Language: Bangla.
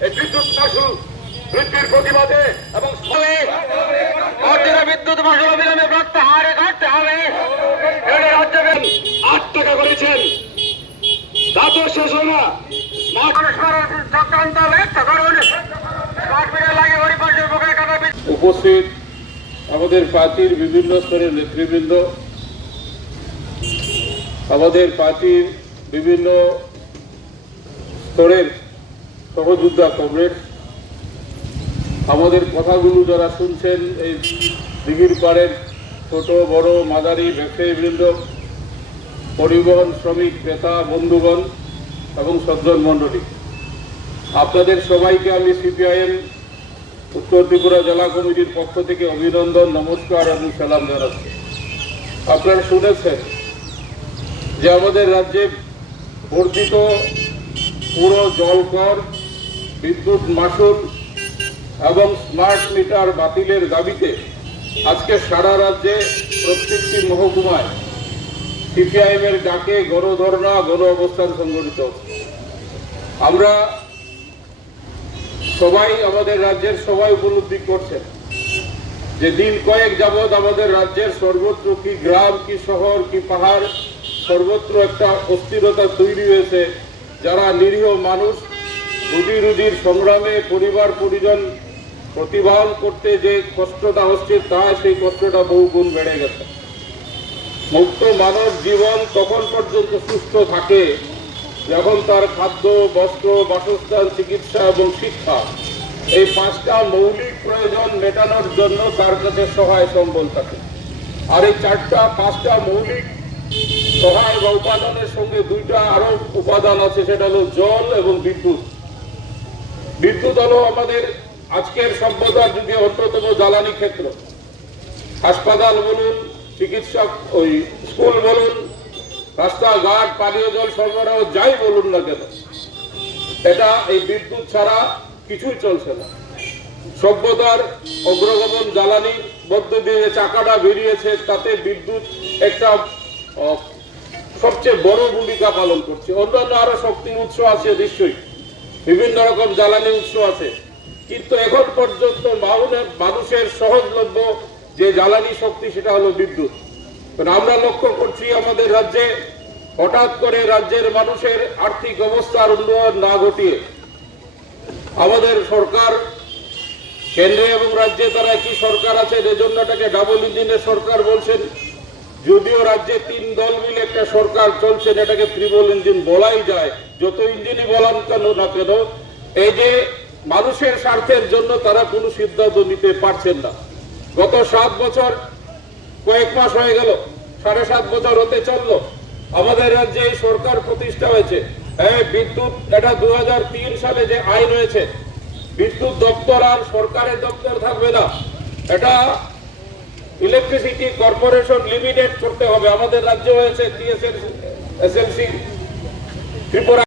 বিদ্যুৎ মাসুল প্রতিবাদে বিদ্যুৎ মাসুল অবিলম্বে প্রত্যাহারে কাটতে হবে। এড়ে রাজ্য আট টাকা উপস্থিত আমাদের পার্টির বিভিন্ন স্তরের নেতৃবৃন্দ, আমাদের পার্টির বিভিন্ন স্তরের সহযোদ্ধা কমরেড আমাদের কথাগুলো যারা শুনছেন, এই দিঘির পাড়ের ছোট, বড়, মাদারি ব্যবসায়ীবৃন্দ পরিবহন শ্রমিক, ক্রেতা, বন্ধুগণ এবং সজ্জন মণ্ডলী, আপনাদের সবাইকে আমি সিপিআইএম, উত্তর ত্রিপুরা জেলা কমিটির পক্ষ থেকে অভিনন্দন, নমস্কার এবং সালাম জানাচ্ছি। আপনারা শুনেছেন যে আমাদের রাজ্যে বর্ধিত পুরো জলকর বিদ্যুৎ মাসুল এবং স্মার্ট মিটার বাতিলের দাবিতে আজকে সারা রাজ্যে প্রত্যেকটি মহকুমায় সিপিআইএমের ডাকে গণধর্ণা, গণ অবস্থান সংগঠিত আমরা সবাই আমাদের রাজ্যের সবাই উপলব্ধি করছেন যে দিন কয়েক যাবৎ আমাদের রাজ্যের সর্বত্র কি গ্রাম, কি শহর, কি পাহাড়, সর্বত্র একটা অস্থিরতা তৈরি হয়েছে। যারা নিরীহ মানুষ রুজি রুজির সংগ্রামে পরিবার, পরিজন প্রতিপালন করতে যে কষ্টটা হচ্ছে তা, সেই কষ্টটা বহুগুণ বেড়ে গেছে। মুক্ত মানব জীবন তখন পর্যন্ত সুস্থ থাকে যখন তার খাদ্য, বস্ত্র, বাসস্থান, চিকিৎসা এবং শিক্ষা এই পাঁচটা মৌলিক প্রয়োজন মেটানোর জন্য তার কাছে সহায় সম্বল থাকে। আর এই চারটা, পাঁচটা মৌলিক সহায় বা উপাদানের সঙ্গে দুইটা আরও উপাদান আছে, সেটা হলো জল এবং বিদ্যুৎ। বিদ্যুৎ হলো আমাদের আজকের সভ্যতার যুগে অন্যতম জ্বালানি ক্ষেত্র। হাসপাতাল বলুন, চিকিৎসক, ওই স্কুল বলুন, রাস্তাঘাট, পানীয় জল সরবরাহ যাই বলুন না কেন, এটা এই বিদ্যুৎ ছাড়া কিছুই চলছে না। সভ্যতার অগ্রগমন জ্বালানি মধ্য দিয়ে চাকাটা বেরিয়েছে, তাতে বিদ্যুৎ একটা সবচেয়ে বড় ভূমিকা পালন করছে। অন্যান্য আরও শক্তির উৎস আছে নিশ্চয়ই। বিভিন্ন রকম জ্বালানি উৎস আছে। কিন্তু এখন পর্যন্ত মানুষের সহজলভ্য যে জ্বালানি শক্তি সেটা হলো বিদ্যুৎ। আমরা লক্ষ্য করছি আমাদের রাজ্যে হঠাৎ করে রাজ্যের মানুষের আর্থিক অবস্থার উন্নয়ন না ঘটিয়ে আমাদের সরকার, কেন্দ্রে এবং রাজ্যে তারা কি সরকার আছে এজন্য এটাকে ডাবল ইঞ্জিনের সরকার বলছেন। যদিও রাজ্যে তিন দল মিলে একটা সরকার চলছেন এটাকে ত্রিবল ইঞ্জিন বলাই যায়, যত ইঞ্জিনই বলান কেন না কেন, এই যে মানুষের স্বার্থের জন্য তারা কোনো সিদ্ধান্ত নিতে পারছেন না। গত সাত বছর কয়েক মাস হয়ে গেল, সাড়ে সাত বছর হতে চলল, আমাদের রাজ্যে এই সরকার প্রতিষ্ঠা হয়েছে। বিদ্যুৎ, এটা দুই হাজার তিন সালে যে আইন হয়েছে, বিদ্যুৎ দপ্তর আর সরকারের দপ্তর থাকবে না। এটা ইলেকট্রিসিটি কর্পোরেশন লিমিটেড করতে হবে। আমাদের রাজ্য হয়েছে টিএসএলসি এসএলসি ত্রিপুরা